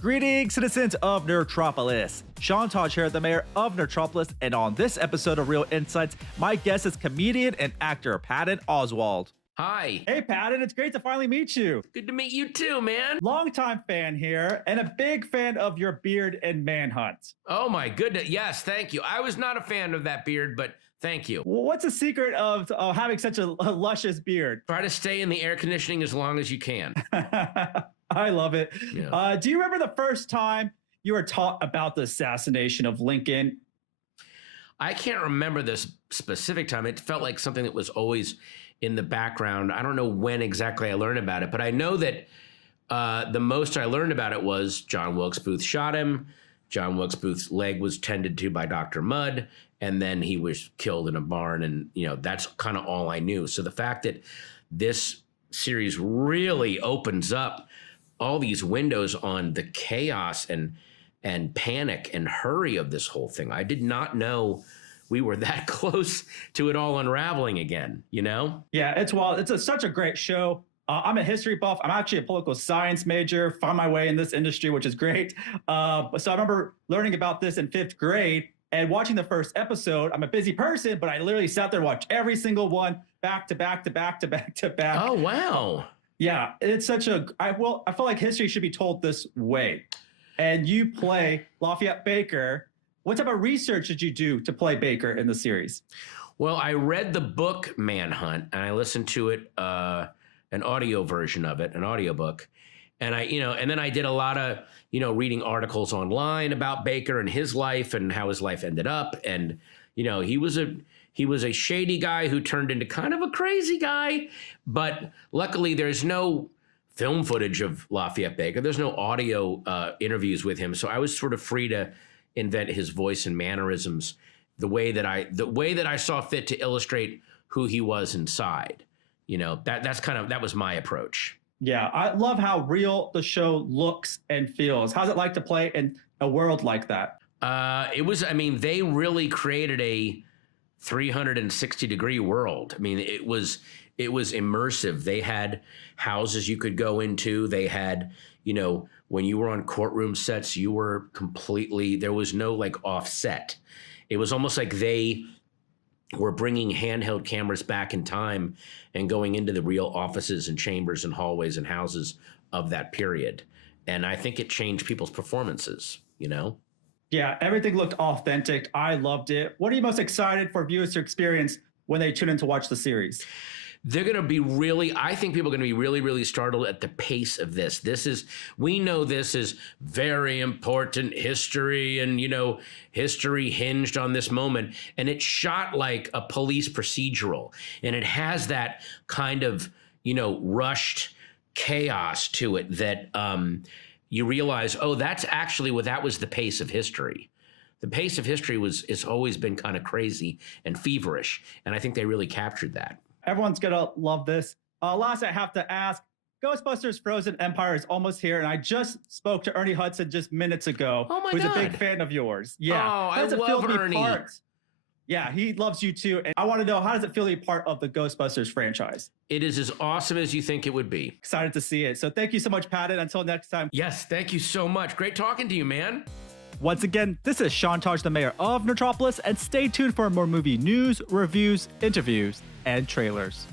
Greetings, citizens of Nerdtropolis. Sean Taj here, the mayor of Nerdtropolis, and on this episode of Real Insights, my guest is comedian and actor Patton Oswalt. Hi. Hey, Patton, it's great to finally meet you. Good to meet you too, man. Longtime fan here, and a big fan of your beard and Manhunt. Oh my goodness. Yes, thank you. I was not a fan of that beard, but thank you. Well, what's the secret of having such a luscious beard? Try to stay in the air conditioning as long as you can. I love it. Yeah. Do you remember the first time you were taught about the assassination of Lincoln? I can't remember this specific time. It felt like something that was always in the background. I don't know when exactly I learned about it, but I know that the most I learned about it was John Wilkes Booth shot him. John Wilkes Booth's leg was tended to by Dr. Mudd, and then he was killed in a barn. And, you know, that's kind of all I knew. So the fact that this series really opens up all these windows on the chaos and panic and hurry of this whole thing. I did not know we were that close to it all unraveling again, you know? Yeah, it's wild. It's such a great show. I'm a history buff. I'm actually a political science major, found my way in this industry, which is great. So I remember learning about this in 5th grade and watching the first episode. I'm a busy person, but I literally sat there and watched every single one back to back to back to back to back. Oh, wow. Yeah, it's such a, I feel like history should be told this way. And you play Lafayette Baker. What type of research did you do to play Baker in the series? Well, I read the book Manhunt and I listened to it, an audio version of it, an audiobook. And and then I did a lot of, reading articles online about Baker and his life and how his life ended up. And, he was a shady guy who turned into kind of a crazy guy. But luckily, there's no film footage of Lafayette Baker. There's no audio interviews with him. So I was sort of free to invent his voice and mannerisms the way that I saw fit to illustrate who he was inside. That was my approach. Yeah, I love how real the show looks and feels. How's it like to play in a world like that? They really created a 360-degree world. I mean, it was immersive. They had houses you could go into. They had, when you were on courtroom sets, you were there was no offset. It was almost like they were bringing handheld cameras back in time and going into the real offices and chambers and hallways and houses of that period. And I think it changed people's performances, Yeah, everything looked authentic. I loved it. What are you most excited for viewers to experience when they tune in to watch the series? They're going to be I think people are going to be really, really startled at the pace of this. We know this is very important history and, history hinged on this moment. And it's shot like a police procedural. And it has that kind of, rushed chaos to it that you realize, oh, that's actually that was the pace of history. The pace of history has always been kind of crazy and feverish. And I think they really captured that. Everyone's going to love this. Last, I have to ask, Ghostbusters Frozen Empire is almost here, and I just spoke to Ernie Hudson just minutes ago, oh my who's God. a big fan of yours. Yeah, oh, I love Ernie. Yeah, he loves you too. And I want to know, how does it feel to be part of the Ghostbusters franchise? It is as awesome as you think it would be. Excited to see it. So thank you so much, Patton. Until next time. Yes, thank you so much. Great talking to you, man. Once again, this is Sean Taj, the mayor of Nerdtropolis, and stay tuned for more movie news, reviews, interviews, and trailers.